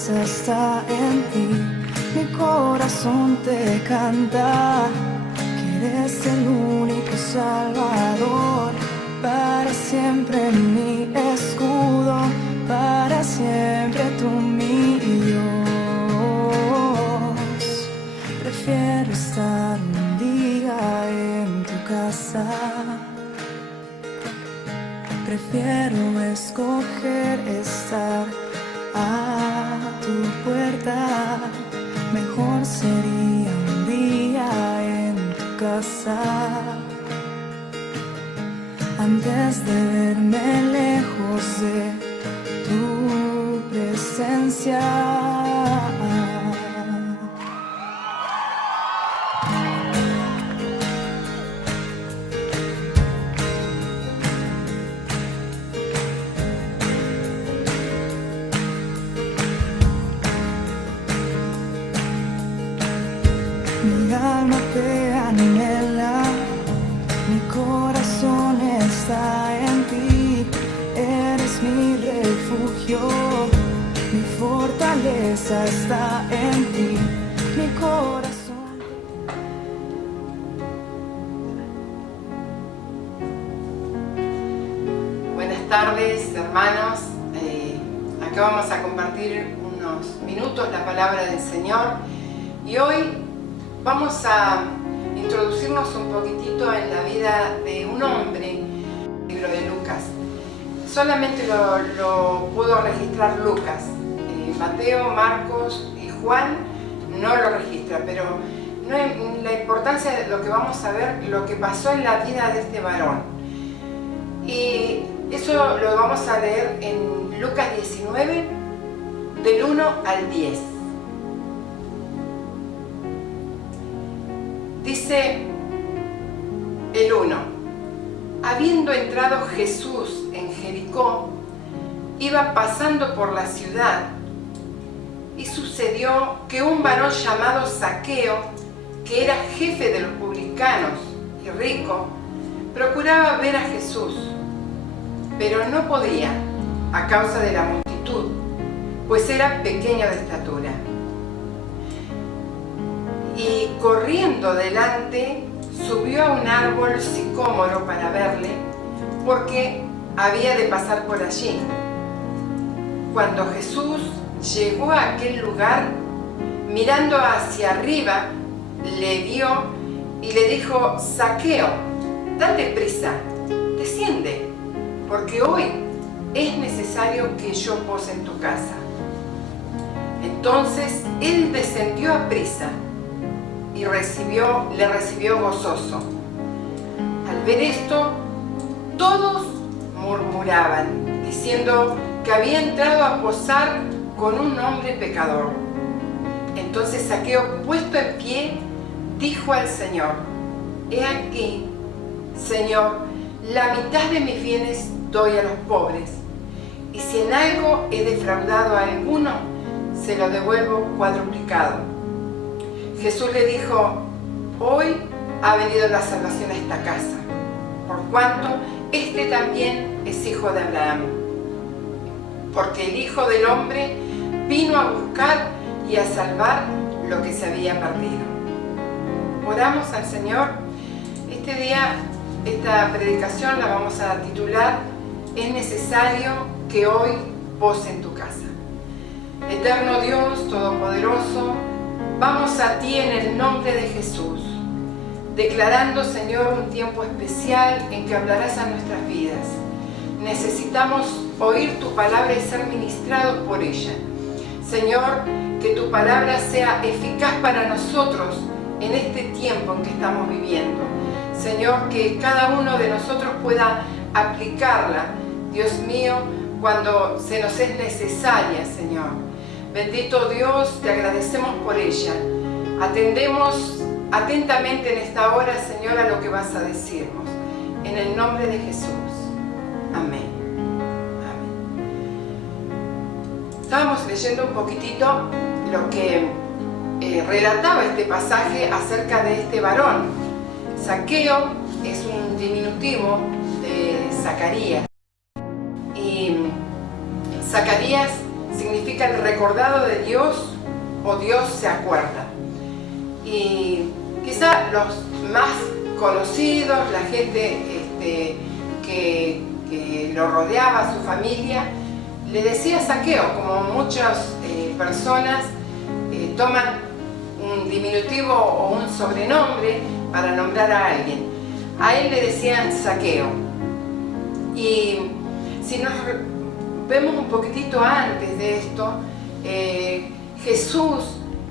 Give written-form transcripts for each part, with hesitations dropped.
fortaleza está en ti, mi corazón te canta, que eres el único Salvador, para siempre mi escudo, para siempre tú mi Dios. Prefiero estar un día en tu casa, prefiero escoger estar a tu puerta. Mejor sería un día en tu casa antes de verme lejos de tu presencia. Mi alma te anhela, mi corazón está en ti, eres mi refugio, mi fortaleza está en ti, mi corazón. Buenas tardes, hermanos. Acá vamos a compartir unos minutos la palabra del Señor y hoy vamos a introducirnos un poquitito en la vida de un hombre, el libro de Lucas. Solamente lo pudo registrar Lucas. Mateo, Marcos y Juan no lo registra, pero no es la importancia de lo que vamos a ver, lo que pasó en la vida de este varón. Y eso lo vamos a leer en Lucas 19, del 1 al 10. Dice el 1: habiendo entrado Jesús en Jericó, iba pasando por la ciudad, y sucedió que un varón llamado Zaqueo, que era jefe de los publicanos y rico, procuraba ver a Jesús, pero no podía a causa de la multitud, pues era pequeño de estatura. Y corriendo delante, subió a un árbol sicómoro para verle, porque había de pasar por allí. Cuando Jesús llegó a aquel lugar, mirando hacia arriba, le vio y le dijo: Zaqueo, date prisa, desciende, porque hoy es necesario que yo pose en tu casa. Entonces él descendió a prisa y le recibió gozoso. Al ver esto, todos murmuraban, diciendo que había entrado a posar con un hombre pecador. Entonces Zaqueo, puesto en pie, dijo al Señor: he aquí, Señor, la mitad de mis bienes doy a los pobres, y si en algo he defraudado a alguno, se lo devuelvo cuadruplicado. Jesús le dijo: hoy ha venido la salvación a esta casa, por cuanto este también es hijo de Abraham. Porque el Hijo del Hombre vino a buscar y a salvar lo que se había perdido. Oramos al Señor. Este día, esta predicación la vamos a titular: es necesario que hoy pose en tu casa. Eterno Dios, Todopoderoso, vamos a ti en el nombre de Jesús, declarando, Señor, un tiempo especial en que hablarás a nuestras vidas. Necesitamos oír tu palabra y ser ministrados por ella. Señor, que tu palabra sea eficaz para nosotros en este tiempo en que estamos viviendo. Señor, que cada uno de nosotros pueda aplicarla, Dios mío, cuando se nos es necesaria, Señor. Bendito Dios, te agradecemos por ella. Atendemos atentamente en esta hora, Señor, a lo que vas a decirnos. En el nombre de Jesús. Amén. Amén. Estábamos leyendo un poquitito lo que relataba este pasaje acerca de este varón. Zaqueo es un diminutivo de Zacarías. Y Zacarías significa significa el recordado de Dios o Dios se acuerda. Y quizá los más conocidos, la gente que lo rodeaba, su familia, le decía Zaqueo, como muchas personas toman un diminutivo o un sobrenombre para nombrar a alguien. A él le decían Zaqueo. Y si nos vemos un poquitito antes de esto, Jesús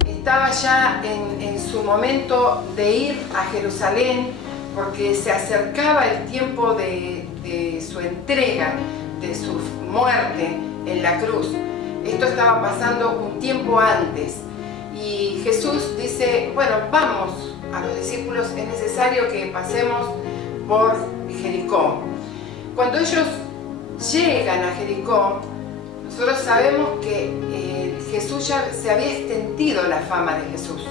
estaba ya en su momento de ir a Jerusalén, porque se acercaba el tiempo de su entrega, de su muerte en la cruz. Esto estaba pasando un tiempo antes. Y Jesús dice, bueno, vamos a los discípulos, es necesario que pasemos por Jericó. Cuando ellos llegan a Jericó, nosotros sabemos que Jesús ya se había extendido la fama de Jesús,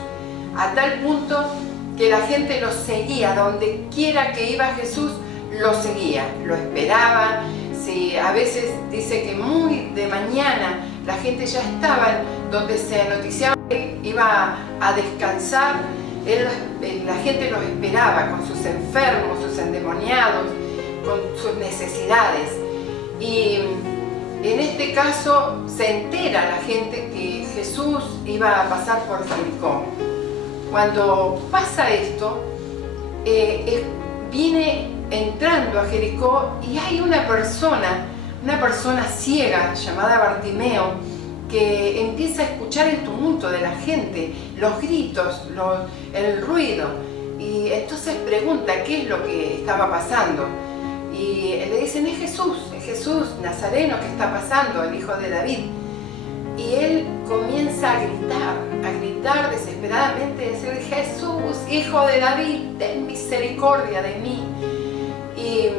a tal punto que la gente lo seguía, donde quiera que iba Jesús, lo seguía, lo esperaba. Sí, a veces dice que muy de mañana la gente ya estaba donde se noticiaba que él iba a descansar, la gente los esperaba con sus enfermos, sus endemoniados, con sus necesidades. Y en este caso se entera la gente que Jesús iba a pasar por Jericó. Cuando pasa esto, viene entrando a Jericó y hay una persona ciega llamada Bartimeo, que empieza a escuchar el tumulto de la gente, los gritos, el ruido, y entonces pregunta qué es lo que estaba pasando. Y le dicen, es Jesús Nazareno que está pasando, el hijo de David. Y él comienza a gritar desesperadamente, decir, Jesús, hijo de David, ten misericordia de mí. Y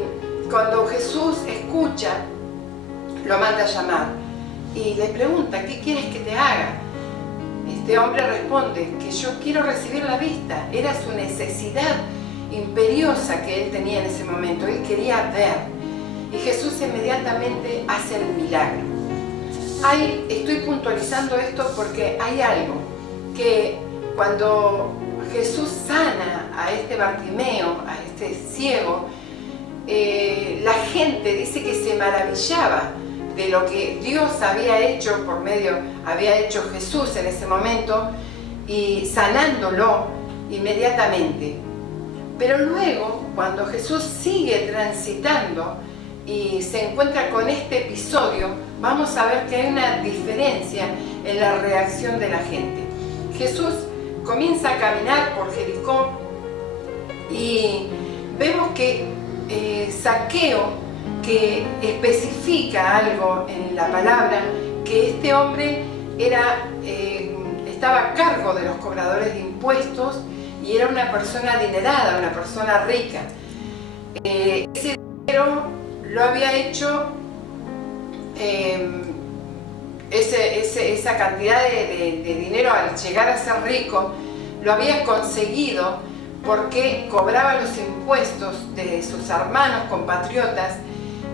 cuando Jesús escucha, lo manda a llamar y le pregunta, ¿qué quieres que te haga? Este hombre responde, que yo quiero recibir la vista. Era su necesidad imperiosa que él tenía en ese momento, él quería ver. Y Jesús inmediatamente hace el milagro. Estoy puntualizando esto porque hay algo que cuando Jesús sana a este Bartimeo, a este ciego, la gente dice que se maravillaba de lo que Dios había hecho había hecho Jesús en ese momento, y sanándolo inmediatamente. Pero luego, cuando Jesús sigue transitando y se encuentra con este episodio, vamos a ver que hay una diferencia en la reacción de la gente. Jesús comienza a caminar por Jericó y vemos que Zaqueo, que especifica algo en la palabra, que este hombre estaba a cargo de los cobradores de impuestos y era una persona adinerada, una persona rica. Ese dinero lo había hecho, esa cantidad de dinero, al llegar a ser rico, lo había conseguido porque cobraba los impuestos de sus hermanos compatriotas.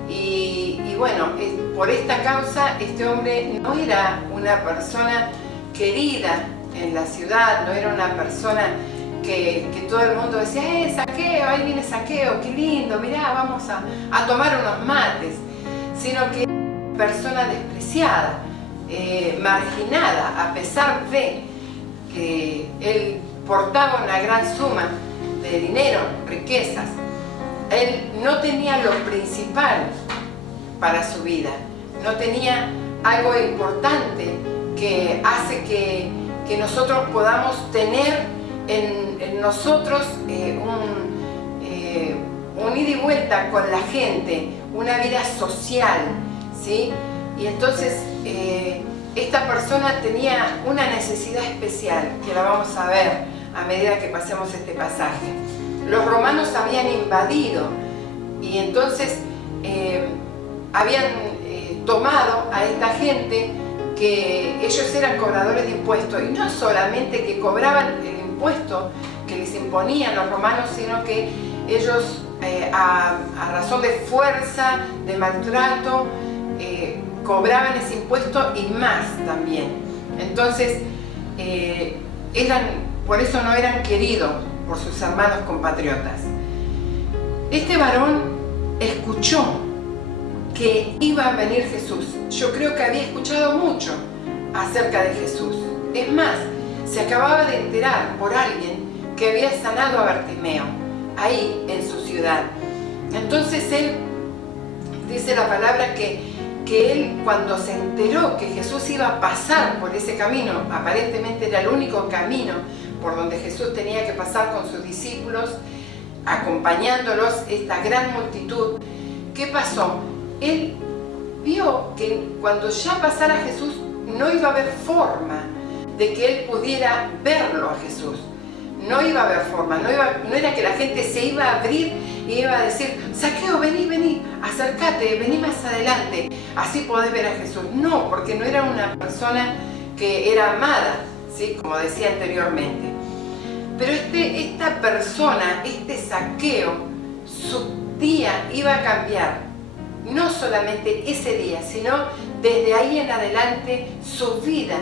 Y bueno, por esta causa este hombre no era una persona querida en la ciudad, no era una persona que todo el mundo decía, Zaqueo, ahí viene Zaqueo, qué lindo, mirá, vamos a tomar unos mates, sino que era una persona despreciada, marginada, a pesar de que él portaba una gran suma de dinero, riquezas. Él no tenía lo principal para su vida, no tenía algo importante que hace que nosotros podamos tener en nosotros un ida y vuelta con la gente, una vida social, ¿sí? Y entonces esta persona tenía una necesidad especial, que la vamos a ver a medida que pasemos este pasaje. Los romanos habían invadido y entonces habían tomado a esta gente, que ellos eran cobradores de impuestos, y no solamente que cobraban el impuesto que les imponían los romanos, sino que ellos a razón de fuerza, de maltrato, cobraban ese impuesto y más también. Entonces, por eso no eran queridos por sus hermanos compatriotas. Este varón escuchó que iba a venir Jesús. Yo creo que había escuchado mucho acerca de Jesús. Es más, se acababa de enterar por alguien que había sanado a Bartimeo, ahí en su ciudad. Entonces él, dice la palabra que él, cuando se enteró que Jesús iba a pasar por ese camino, aparentemente era el único camino por donde Jesús tenía que pasar con sus discípulos, acompañándolos, esta gran multitud. ¿Qué pasó? Él vio que cuando ya pasara Jesús no iba a haber forma de que él pudiera verlo a Jesús. No iba a haber forma, no era que la gente se iba a abrir y iba a decir: Zaqueo, vení, acércate, vení más adelante, así podés ver a Jesús. No, porque no era una persona que era amada, ¿sí? Como decía anteriormente. Pero esta persona, este Zaqueo, su día iba a cambiar. No solamente ese día, sino desde ahí en adelante su vida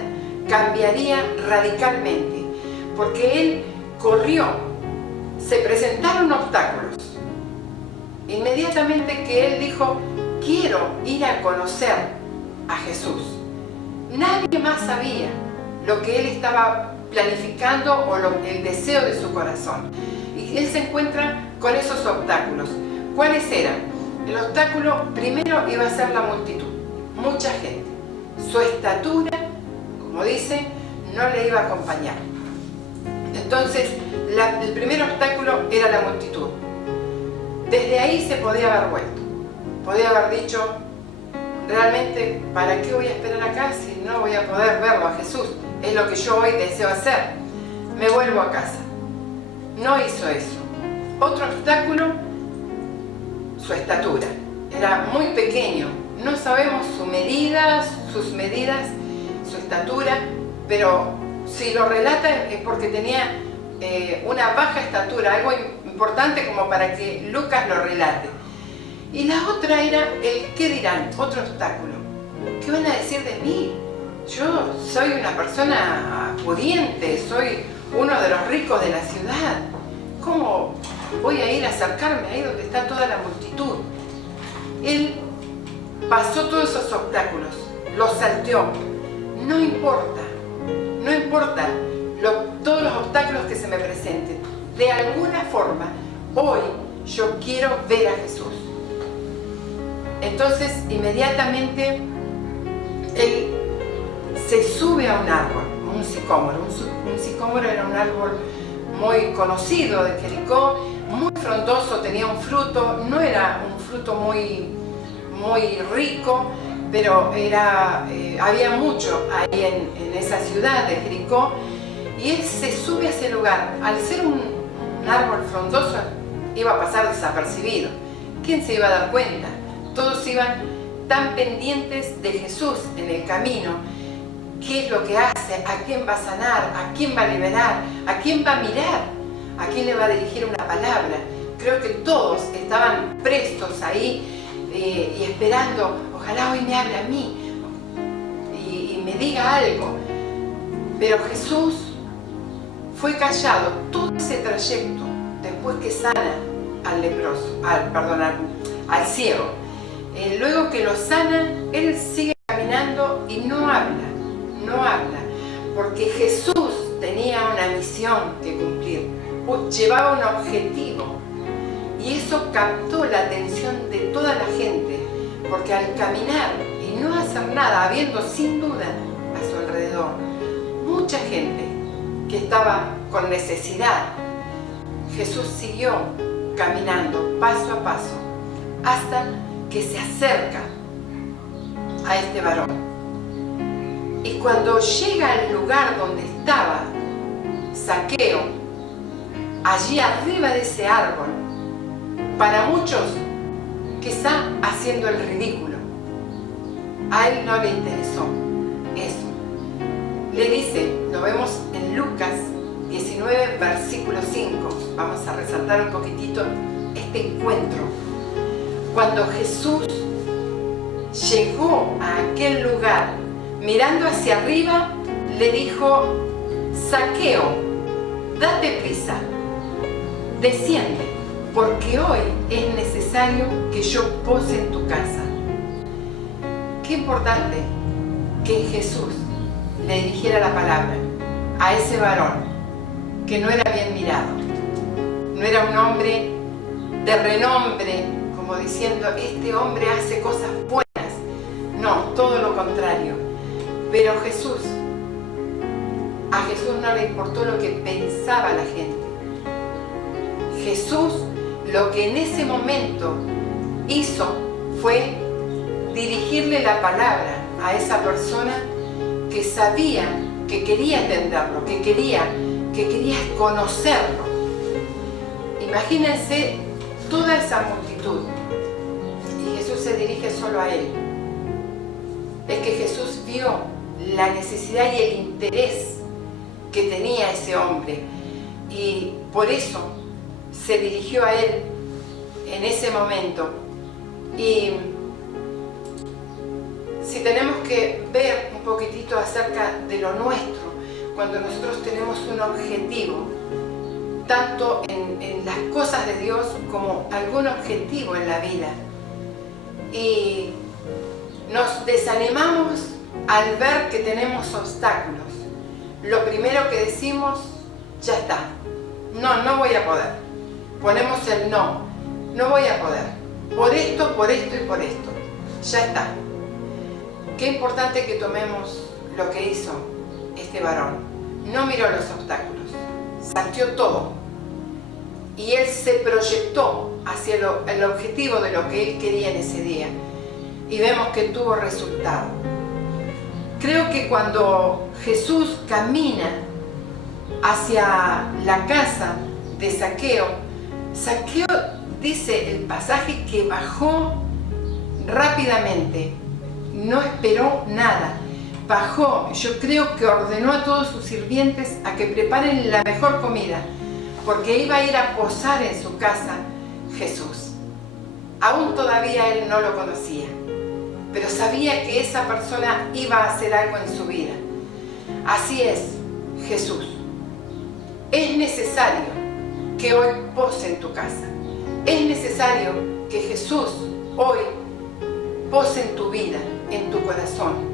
cambiaría radicalmente. Porque él corrió, se presentaron obstáculos. Inmediatamente que él dijo: quiero ir a conocer a Jesús. Nadie más sabía lo que él estaba planificando o el deseo de su corazón. Y él se encuentra con esos obstáculos. ¿Cuáles eran? El obstáculo primero iba a ser la multitud, mucha gente. Su estatura, como dice, no le iba a acompañar. Entonces, el primer obstáculo era la multitud. Desde ahí se podía haber vuelto. Podía haber dicho: realmente, ¿para qué voy a esperar acá si no voy a poder verlo a Jesús? Es lo que yo hoy deseo hacer. Me vuelvo a casa. No hizo eso. Otro obstáculo, su estatura. Era muy pequeño. No sabemos sus medidas, su estatura, pero si lo relata es porque tenía una baja estatura, algo importante como para que Lucas lo relate. Y la otra era el qué dirán, otro obstáculo. ¿Qué van a decir de mí? Yo soy una persona pudiente, soy uno de los ricos de la ciudad. ¿Cómo voy a ir a acercarme ahí donde está toda la multitud? Él pasó todos esos obstáculos, los salteó. No importa todos los obstáculos que se me presenten. De alguna forma, hoy yo quiero ver a Jesús. Entonces, inmediatamente, él se sube a un árbol, un sicómoro. Un sicómoro era un árbol muy conocido de Jericó, muy frondoso, tenía un fruto, no era un fruto muy rico, pero había mucho ahí en esa ciudad de Jericó, y él se sube a ese lugar. Al ser un árbol frondoso, iba a pasar desapercibido. ¿Quién se iba a dar cuenta? Todos iban tan pendientes de Jesús en el camino. ¿Qué es lo que hace? ¿A quién va a sanar? ¿A quién va a liberar? ¿A quién va a mirar? ¿A quién le va a dirigir una palabra? Creo que todos estaban prestos ahí y esperando: ojalá hoy me hable a mí y me diga algo. Pero Jesús fue callado todo ese trayecto después que sana al leproso, al ciego. Luego que lo sana, él sigue caminando y no habla, porque Jesús tenía una misión que cumplir, llevaba un objetivo, y eso captó la atención de toda la gente, porque al caminar y no hacer nada, habiendo sin duda a su alrededor mucha gente que estaba con necesidad, Jesús siguió caminando paso a paso hasta que se acerca a este varón. Y cuando llega al lugar donde estaba Zaqueo, allí arriba de ese árbol, para muchos quizá haciendo el ridículo, a él no le interesó eso. Le dice, lo vemos en Lucas 19, versículo 5, vamos a resaltar un poquitito este encuentro. Cuando Jesús llegó a aquel lugar, mirando hacia arriba, le dijo: Zaqueo, date prisa, desciende, porque hoy es necesario que yo pose en tu casa. Qué importante que Jesús le dirigiera la palabra a ese varón que no era bien mirado. No era un hombre de renombre, como diciendo, este hombre hace cosas buenas. No, todo lo contrario. Pero a Jesús no le importó lo que pensaba la gente. Jesús lo que en ese momento hizo fue dirigirle la palabra a esa persona que sabía, que quería entenderlo, que quería conocerlo. Imagínense toda esa multitud y Jesús se dirige solo a él. Es que Jesús vio la necesidad y el interés que tenía ese hombre y por eso se dirigió a él en ese momento. Y si tenemos que ver un poquitito acerca de lo nuestro, cuando nosotros tenemos un objetivo, tanto en las cosas de Dios como algún objetivo en la vida, y nos desanimamos al ver que tenemos obstáculos, lo primero que decimos, ya está, no voy a poder. Ponemos el no voy a poder, por esto y por esto, ya está. Qué importante que tomemos lo que hizo este varón. No miró los obstáculos, salteó todo y él se proyectó hacia el objetivo de lo que él quería en ese día y vemos que tuvo resultado. Creo que cuando Jesús camina hacia la casa de Zaqueo, Zaqueo dice el pasaje que bajó rápidamente, no esperó nada, bajó, yo creo que ordenó a todos sus sirvientes a que preparen la mejor comida, porque iba a ir a posar en su casa Jesús. Aún todavía él no lo conocía, pero sabía que esa persona iba a hacer algo en su vida. Así es, Jesús. Es necesario que hoy pose en tu casa. Es necesario que Jesús hoy pose en tu vida, en tu corazón.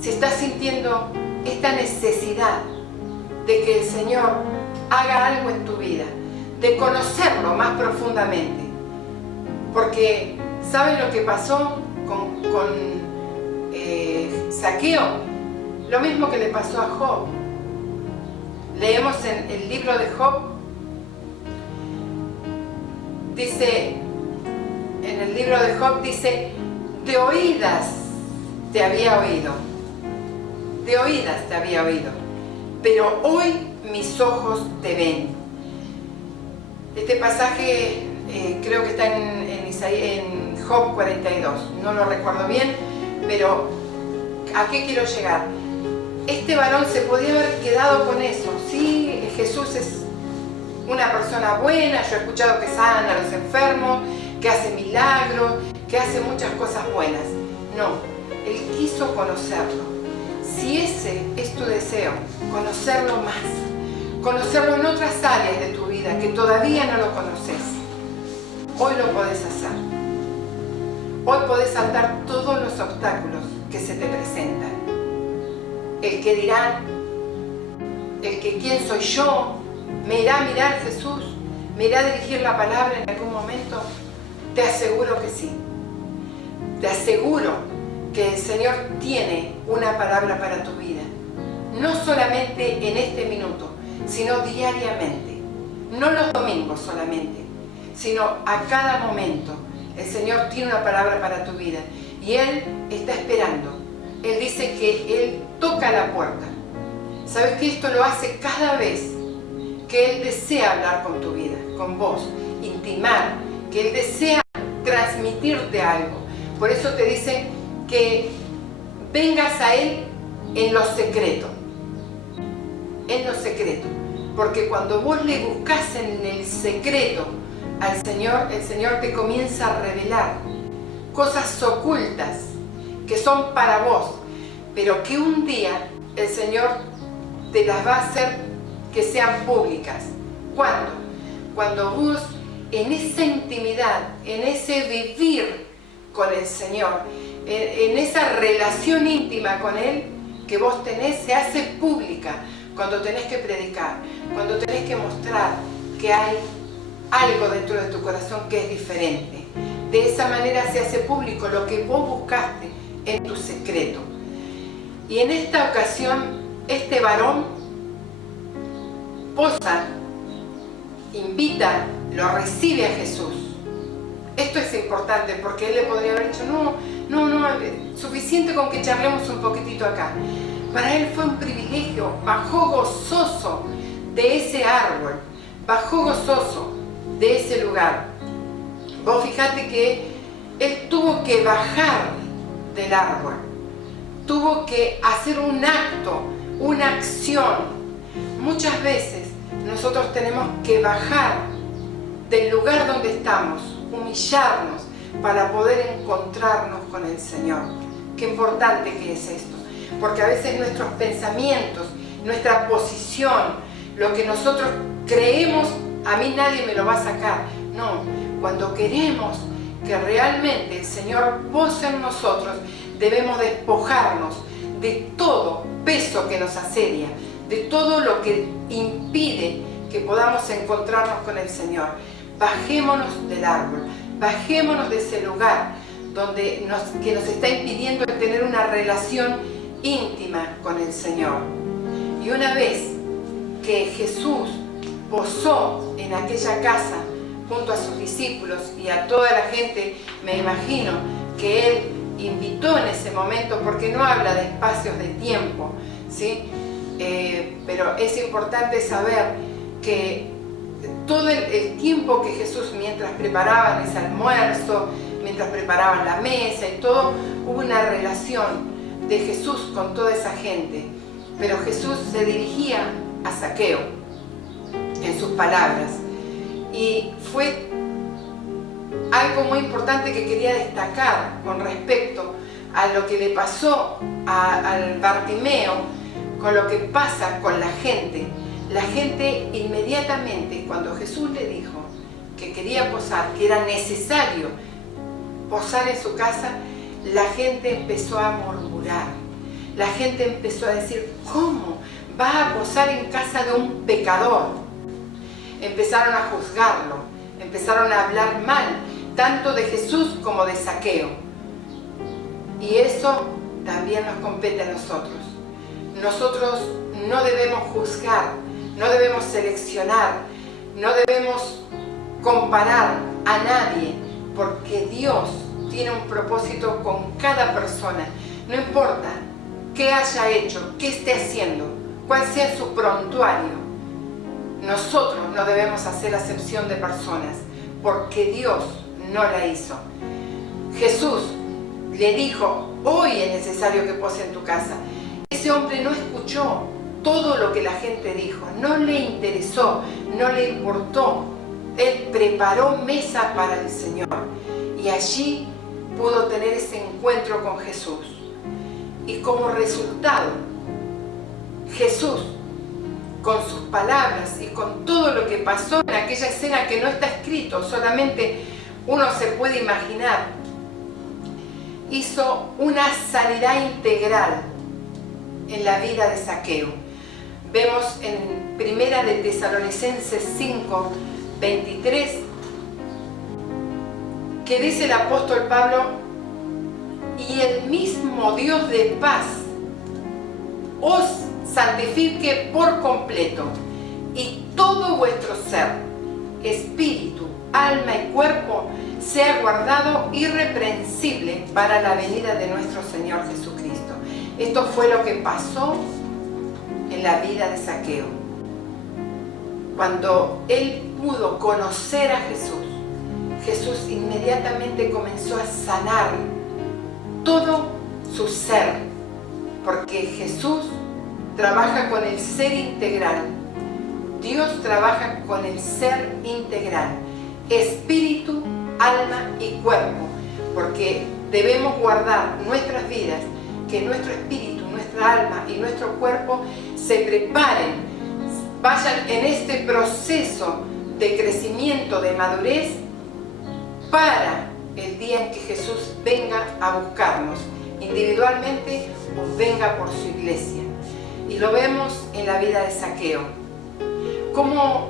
Si estás sintiendo esta necesidad de que el Señor haga algo en tu vida, de conocerlo más profundamente, porque ¿saben lo que pasó con Zaqueo? Lo mismo que le pasó a Job. Leemos en el libro de Job, dice, en el libro de Job dice, de oídas te había oído, pero hoy mis ojos te ven. Este pasaje creo que está en Job 42, no lo recuerdo bien, pero ¿a qué quiero llegar? Este varón se podía haber quedado con eso. Sí, Jesús es una persona buena, yo he escuchado que sana a los enfermos, que hace milagros, que hace muchas cosas buenas. No, él quiso conocerlo. Si ese es tu deseo, conocerlo más, conocerlo en otras áreas de tu vida que todavía no lo conoces, hoy lo podés hacer. Hoy podés saltar todos los obstáculos que se te presentan. El que dirán, el que quién soy yo, me irá a mirar Jesús, me irá a dirigir la palabra en algún momento. Te aseguro que sí. Te aseguro que el Señor tiene una palabra para tu vida. No solamente en este minuto, sino diariamente. No los domingos solamente, sino a cada momento. El Señor tiene una palabra para tu vida y Él está esperando. Él dice que Él toca la puerta. ¿Sabes que esto lo hace cada vez que Él desea hablar con tu vida, con vos, intimar, que Él desea transmitirte algo? Por eso te dice que vengas a Él en lo secreto. En lo secreto. Porque cuando vos le buscas en el secreto al Señor, el Señor te comienza a revelar cosas ocultas que son para vos, pero que un día el Señor te las va a hacer que sean públicas. ¿Cuándo? Cuando vos en esa intimidad, en ese vivir con el Señor, en esa relación íntima con Él que vos tenés, se hace pública. Cuando tenés que predicar, cuando tenés que mostrar que hay algo dentro de tu corazón que es diferente. De esa manera se hace público lo que vos buscaste en tu secreto. Y en esta ocasión, este varón posa, invita, lo recibe a Jesús. Esto es importante porque él le podría haber dicho, no, suficiente con que charlemos un poquitito acá. Para él fue un privilegio, bajó gozoso de ese árbol, bajó gozoso de ese lugar. Vos fijate que él tuvo que bajar del árbol, tuvo que hacer un acto, una acción. Muchas veces nosotros tenemos que bajar del lugar donde estamos, humillarnos para poder encontrarnos con el Señor. Qué importante que es esto, porque a veces nuestros pensamientos, nuestra posición, lo que nosotros creemos, a mí nadie me lo va a sacar. No, cuando queremos que realmente el Señor pose en nosotros, debemos despojarnos de todo peso que nos asedia, de todo lo que impide que podamos encontrarnos con el Señor. Bajémonos del árbol, bajémonos de ese lugar que nos está impidiendo tener una relación íntima con el Señor. Y una vez que Jesús posó en aquella casa junto a sus discípulos y a toda la gente, me imagino que Él invitó en ese momento, porque no habla de espacios de tiempo, ¿sí? Pero es importante saber que todo el tiempo que Jesús, mientras preparaban ese almuerzo, mientras preparaban la mesa y todo, hubo una relación de Jesús con toda esa gente. Pero Jesús se dirigía a Zaqueo en sus palabras, y fue algo muy importante que quería destacar con respecto a lo que le pasó al Bartimeo, con lo que pasa con la gente. La gente inmediatamente, cuando Jesús le dijo que quería posar, que era necesario posar en su casa, la gente empezó a murmurar. La gente empezó a decir, ¿cómo va a posar en casa de un pecador? Empezaron a juzgarlo, empezaron a hablar mal, tanto de Jesús como de Zaqueo. Y eso también nos compete a nosotros. Nosotros no debemos juzgar, no debemos seleccionar, no debemos comparar a nadie, porque Dios tiene un propósito con cada persona. No importa qué haya hecho, qué esté haciendo, cuál sea su prontuario. Nosotros no debemos hacer acepción de personas, porque Dios no la hizo. Jesús le dijo, hoy es necesario que pose en tu casa. Ese hombre no escuchó todo lo que la gente dijo, no le interesó, no le importó. Él preparó mesa para el Señor y allí pudo tener ese encuentro con Jesús. Y como resultado, Jesús, con sus palabras y con todo lo que pasó en aquella escena que no está escrito, solamente uno se puede imaginar, hizo una sanidad integral en la vida de Zaqueo. Vemos en Primera de Tesalonicenses 5, 23, que dice el apóstol Pablo, y el mismo Dios de paz os santifique por completo, y todo vuestro ser, espíritu, alma y cuerpo, sea guardado irreprensible para la venida de nuestro Señor Jesucristo. Esto fue lo que pasó en la vida de Zaqueo. Cuando él pudo conocer a Jesús, Jesús inmediatamente comenzó a sanar todo su ser, porque Jesús trabaja con el ser integral. Dios trabaja con el ser integral, espíritu, alma y cuerpo, porque debemos guardar nuestras vidas, que nuestro espíritu, nuestra alma y nuestro cuerpo se preparen, vayan en este proceso de crecimiento, de madurez, para el día en que Jesús venga a buscarnos individualmente o venga por su iglesia. Y lo vemos en la vida de Zaqueo. Cómo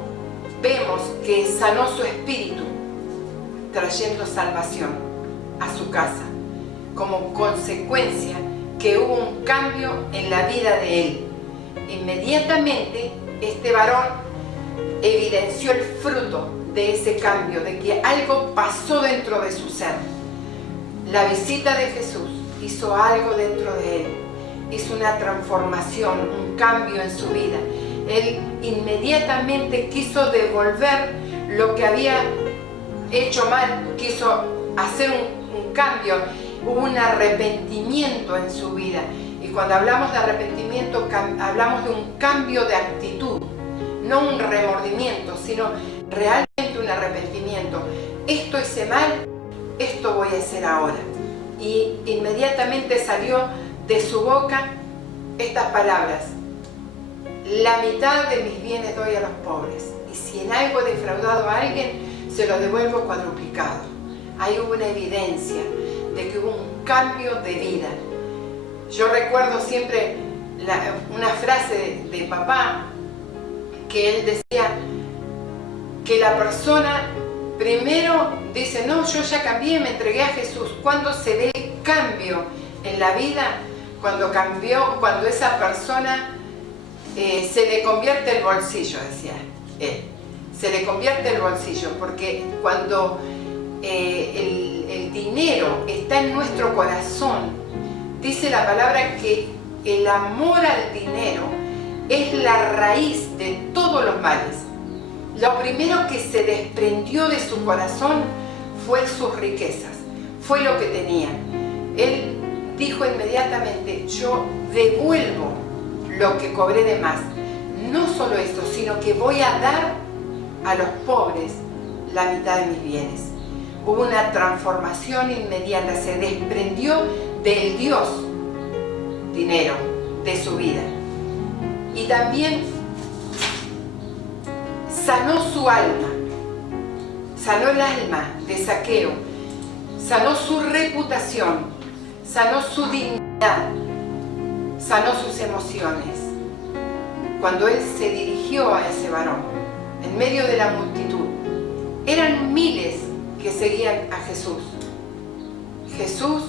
vemos que sanó su espíritu trayendo salvación a su casa. Como consecuencia que hubo un cambio en la vida de él. Inmediatamente este varón evidenció el fruto de ese cambio, de que algo pasó dentro de su ser. La visita de Jesús hizo algo dentro de él, hizo una transformación, un cambio en su vida. Él inmediatamente quiso devolver lo que había hecho mal, quiso hacer un cambio, hubo un arrepentimiento en su vida. Y cuando hablamos de arrepentimiento, hablamos de un cambio de actitud, no un remordimiento, sino realmente un arrepentimiento. Esto hice mal, esto voy a hacer ahora. Y inmediatamente salió de su boca estas palabras: la mitad de mis bienes doy a los pobres, y si en algo he defraudado a alguien, se lo devuelvo cuadruplicado. Ahí hubo una evidencia de que hubo un cambio de vida. Yo recuerdo siempre una frase de papá, que él decía que la persona primero dice: no, yo ya cambié, me entregué a Jesús. Cuando se ve el cambio en la vida, cuando esa persona se le convierte el bolsillo, decía él, se le convierte el bolsillo, porque cuando el dinero está en nuestro corazón, dice la palabra que el amor al dinero es la raíz de todos los males. Lo primero que se desprendió de su corazón fue sus riquezas, fue lo que tenía. Él dijo inmediatamente: yo devuelvo lo que cobré de más. No solo esto, sino que voy a dar a los pobres la mitad de mis bienes. Hubo una transformación inmediata, se desprendió del Dios dinero de su vida. Y también sanó su alma, sanó el alma de Zaqueo, sanó su reputación, sanó su dignidad, sanó sus emociones. Cuando él se dirigió a ese varón, en medio de la multitud, eran miles que seguían a Jesús. Jesús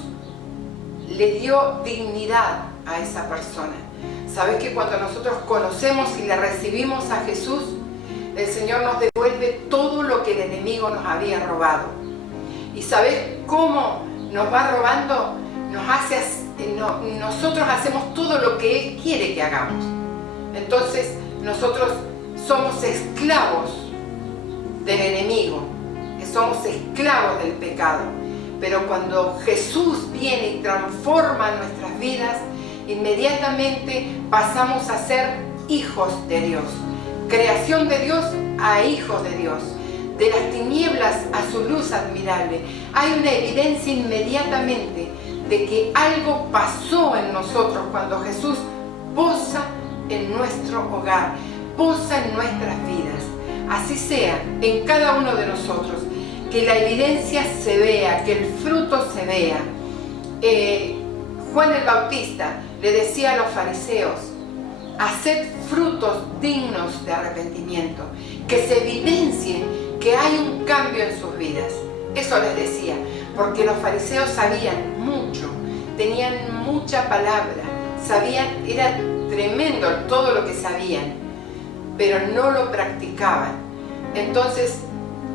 le dio dignidad a esa persona. ¿Sabes que cuando nosotros conocemos y le recibimos a Jesús, el Señor nos devuelve todo lo que el enemigo nos había robado? ¿Y sabes cómo nos va robando? Nosotros hacemos todo lo que Él quiere que hagamos. Entonces nosotros somos esclavos del enemigo, somos esclavos del pecado. Pero cuando Jesús viene y transforma nuestras vidas, inmediatamente pasamos a ser hijos de Dios. Creación de Dios a hijos de Dios. De las tinieblas a su luz admirable. Hay una evidencia inmediatamente de que algo pasó en nosotros cuando Jesús posa en nuestro hogar, posa en nuestras vidas. Así sea en cada uno de nosotros, que la evidencia se vea, que el fruto se vea. Juan el Bautista le decía a los fariseos: haced frutos dignos de arrepentimiento, que se evidencien que hay un cambio en sus vidas. Eso les decía, porque los fariseos sabían mucho, tenían mucha palabra, sabían, era tremendo todo lo que sabían, pero no lo practicaban. Entonces,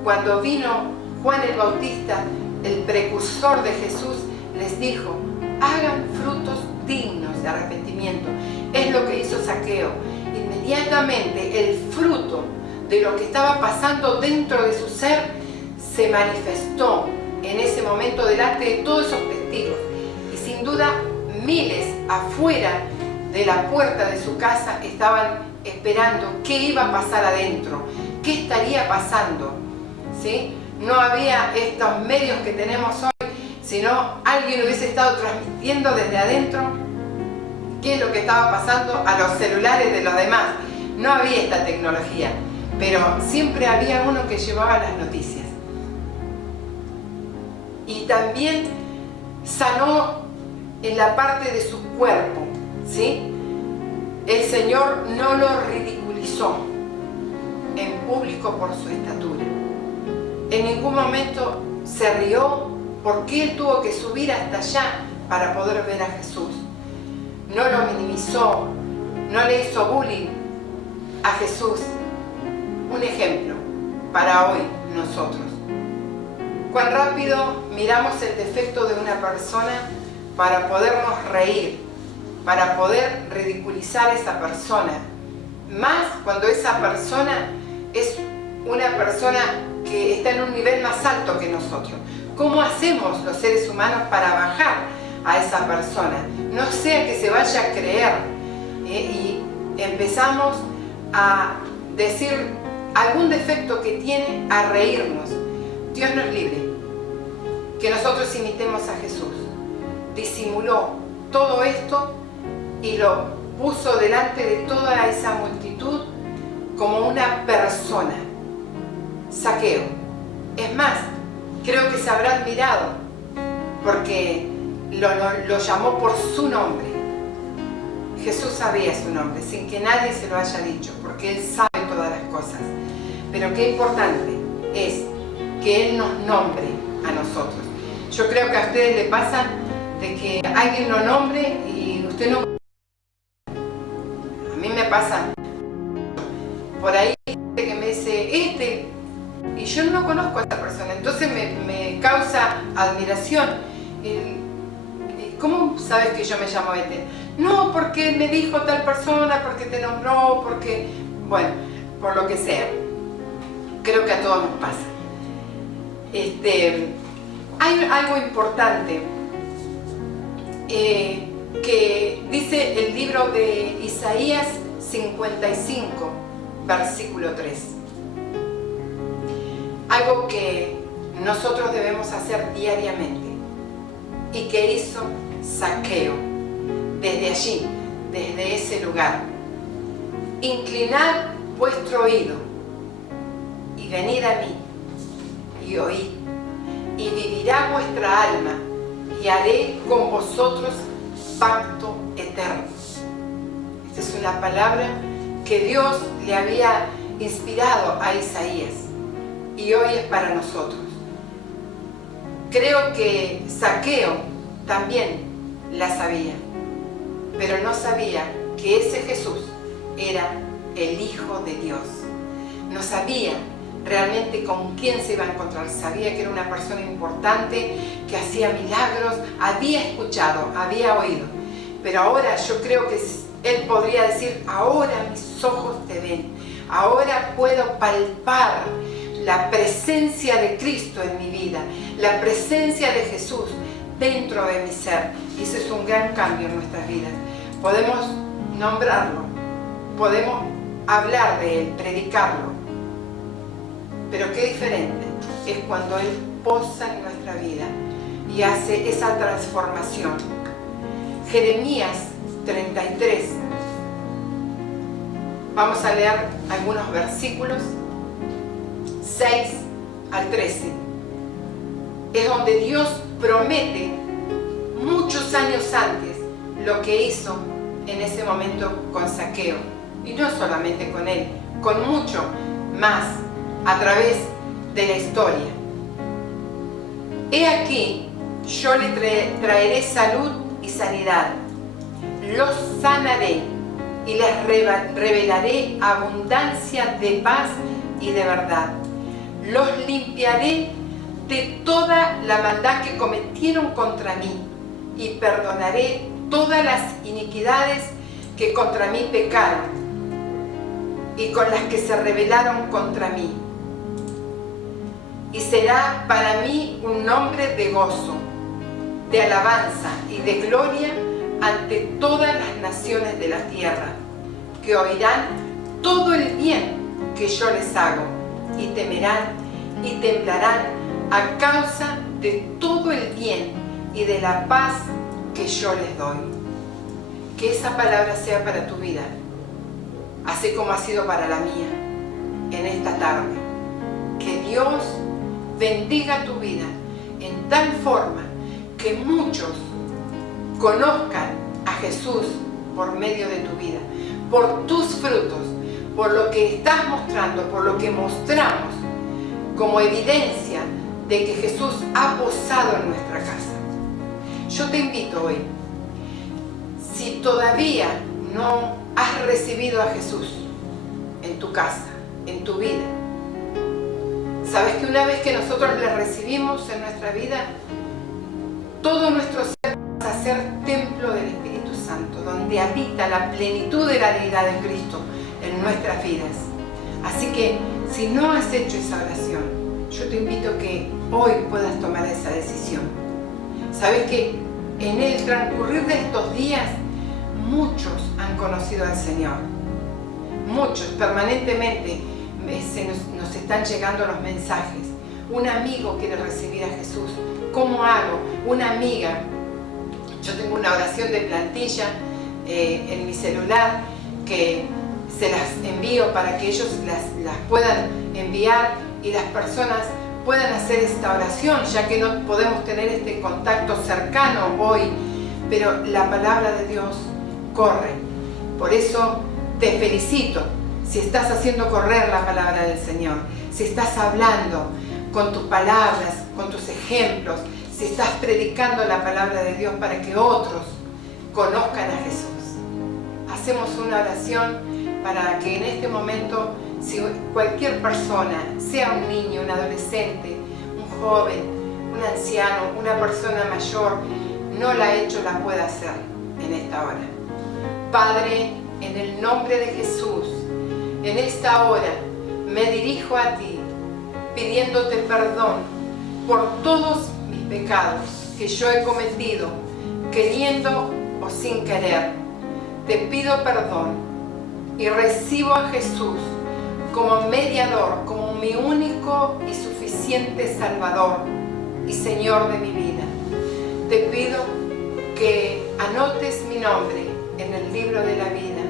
cuando vino Juan el Bautista, el precursor de Jesús, les dijo: hagan frutos dignos de arrepentimiento. Es lo que hizo Zaqueo. Inmediatamente el fruto de lo que estaba pasando dentro de su ser se manifestó en ese momento delante de todos esos testigos. Y sin duda miles afuera de la puerta de su casa estaban esperando qué iba a pasar adentro, qué estaría pasando, ¿sí? No había estos medios que tenemos hoy, sino alguien hubiese estado transmitiendo desde adentro qué es lo que estaba pasando a los celulares de los demás. No había esta tecnología, pero siempre había uno que llevaba las noticias. Y también sanó en la parte de su cuerpo, ¿sí? El Señor no lo ridiculizó en público por su estatura. En ningún momento se rió porque Él tuvo que subir hasta allá para poder ver a Jesús. No lo minimizó, no le hizo bullying a Jesús. Un ejemplo para hoy nosotros. Cuán rápido miramos el defecto de una persona para podernos reír, para poder ridiculizar a esa persona. Más cuando esa persona es una persona que está en un nivel más alto que nosotros. ¿Cómo hacemos los seres humanos para bajar a esa persona? No sea que se vaya a creer y empezamos a decir algún defecto que tiene, a reírnos. Dios nos libre que nosotros imitemos a Jesús. Disimuló todo esto y lo puso delante de toda esa multitud como una persona. Zaqueo. Es más, creo que se habrá admirado porque lo llamó por su nombre. Jesús sabía su nombre sin que nadie se lo haya dicho, porque Él sabe todas las cosas. Pero qué importante es que Él nos nombre a nosotros. Yo creo que a ustedes les pasa de que alguien lo nombre y usted no... A mí me pasa. Por ahí hay gente que me dice, y yo no conozco a esa persona, entonces me causa admiración. ¿Cómo sabes que yo me llamo este? No, porque me dijo tal persona, porque te nombró, porque... Bueno, por lo que sea. Creo que a todos nos pasa. Hay algo importante que dice el libro de Isaías 55, versículo 3. Algo que nosotros debemos hacer diariamente y que hizo Zaqueo desde allí, desde ese lugar. Inclinad vuestro oído y venid a mí y oíd, y vivirá vuestra alma, y haré con vosotros pacto eterno. Esta es una palabra que Dios le había inspirado a Isaías y hoy es para nosotros. Creo que Zaqueo también la sabía, pero no sabía que ese Jesús era el Hijo de Dios. No sabía realmente con quién se iba a encontrar. Sabía que era una persona importante, que hacía milagros, había escuchado, había oído. Pero ahora yo creo que él podría decir, ahora mis ojos te ven, ahora puedo palpar la presencia de Cristo en mi vida, la presencia de Jesús dentro de mi ser. Y eso es un gran cambio en nuestras vidas. Podemos nombrarlo, podemos hablar de Él, predicarlo. Pero qué diferente es cuando Él posa en nuestra vida y hace esa transformación. Jeremías 33. Vamos a leer algunos versículos, 6 al 13. Es donde Dios promete muchos años antes lo que hizo en ese momento con Zaqueo. Y no solamente con él, con mucho más a través de la historia. He aquí, yo le traeré salud y sanidad. Los sanaré y les revelaré abundancia de paz y de verdad. Los limpiaré de toda la maldad que cometieron contra mí y perdonaré todas las iniquidades que contra mí pecaron y con las que se rebelaron contra mí. Y será para mí un nombre de gozo, de alabanza y de gloria ante todas las naciones de la tierra, que oirán todo el bien que yo les hago, y temerán y temblarán a causa de todo el bien y de la paz que yo les doy. Que esa palabra sea para tu vida, así como ha sido para la mía en esta tarde. Que Dios bendiga tu vida en tal forma que muchos conozcan a Jesús por medio de tu vida, por tus frutos, por lo que estás mostrando, por lo que mostramos como evidencia de que Jesús ha posado en nuestra casa. Yo te invito hoy, si todavía no has recibido a Jesús en tu casa, en tu vida, sabes que una vez que nosotros le recibimos en nuestra vida, todo nuestro ser pasa a ser templo del Espíritu Santo, donde habita la plenitud de la deidad de Cristo en nuestras vidas. Así que si no has hecho esa oración, yo te invito a que hoy puedas tomar esa decisión. Sabes que en el transcurrir de estos días muchos han conocido al Señor. Muchos, permanentemente nos están llegando los mensajes. Un amigo quiere recibir a Jesús. ¿Cómo hago? Una amiga. Yo tengo una oración de plantilla en mi celular que se las envío para que ellos las puedan enviar y las personas puedan hacer esta oración, ya que no podemos tener este contacto cercano hoy, pero la palabra de Dios corre. Por eso te felicito si estás haciendo correr la palabra del Señor, si estás hablando con tus palabras, con tus ejemplos, si estás predicando la palabra de Dios para que otros conozcan a Jesús. Hacemos una oración para que en este momento, si cualquier persona, sea un niño, un adolescente, un joven, un anciano, una persona mayor, no la ha hecho, la pueda hacer en esta hora. Padre, en el nombre de Jesús, en esta hora me dirijo a ti, pidiéndote perdón por todos mis pecados que yo he cometido, queriendo o sin querer. Te pido perdón y recibo a Jesús como mediador, como mi único y suficiente Salvador y Señor de mi vida. Te pido que anotes mi nombre en el libro de la vida.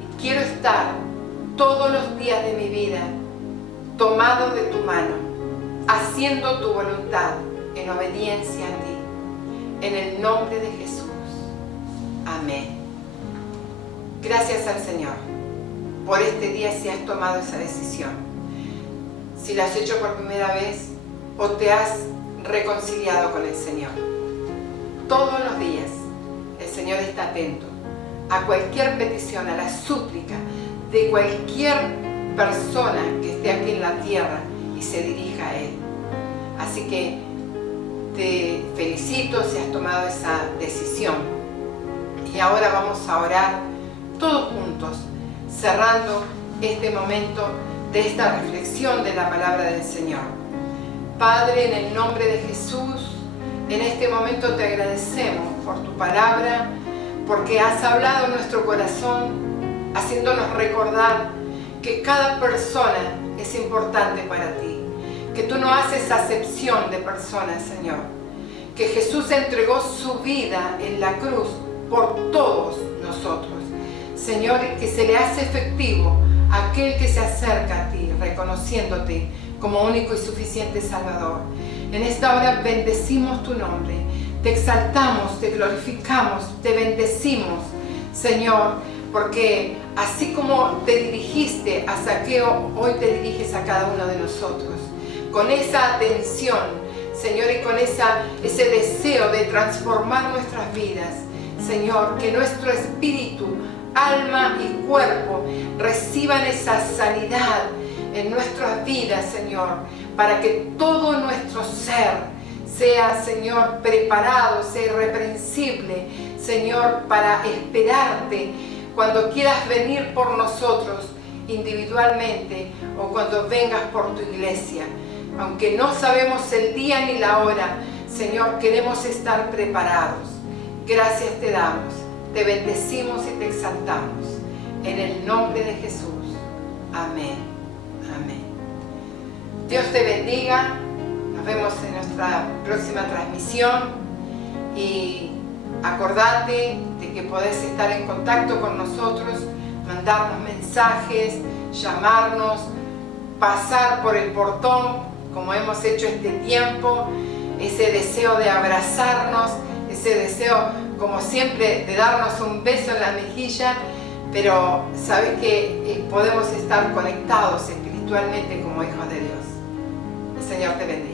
Y quiero estar todos los días de mi vida tomado de tu mano, haciendo tu voluntad en obediencia a ti. En el nombre de Jesús. Amén. Gracias al Señor por este día si has tomado esa decisión. Si lo has hecho por primera vez o te has reconciliado con el Señor. Todos los días el Señor está atento a cualquier petición, a la súplica de cualquier persona que esté aquí en la tierra y se dirija a Él. Así que te felicito si has tomado esa decisión. Y ahora vamos a orar todos juntos, cerrando este momento de esta reflexión de la palabra del Señor. Padre, en el nombre de Jesús, en este momento te agradecemos por tu palabra, porque has hablado en nuestro corazón, haciéndonos recordar que cada persona es importante para ti, que tú no haces acepción de personas, Señor, que Jesús entregó su vida en la cruz por todos nosotros. Señor, que se le hace efectivo a aquel que se acerca a ti, reconociéndote como único y suficiente Salvador. En esta hora bendecimos tu nombre, te exaltamos, te glorificamos, te bendecimos, Señor, porque así como te dirigiste a Zaqueo, hoy te diriges a cada uno de nosotros. Con esa atención, Señor, y con ese deseo de transformar nuestras vidas, Señor, que nuestro espíritu, alma y cuerpo reciban esa sanidad en nuestras vidas, Señor, para que todo nuestro ser sea, Señor, preparado, sea irreprensible, Señor, para esperarte cuando quieras venir por nosotros individualmente o cuando vengas por tu iglesia. Aunque no sabemos el día ni la hora, Señor, queremos estar preparados. Gracias te damos, te bendecimos y te exaltamos. En el nombre de Jesús. Amén. Amén. Dios te bendiga. Nos vemos en nuestra próxima transmisión. y acordate de que podés estar en contacto con nosotros, mandarnos mensajes, llamarnos, pasar por el portón como hemos hecho este tiempo, ese deseo de abrazarnos, ese deseo como siempre de darnos un beso en la mejilla, pero sabes que podemos estar conectados espiritualmente como hijos de Dios. El Señor te bendiga.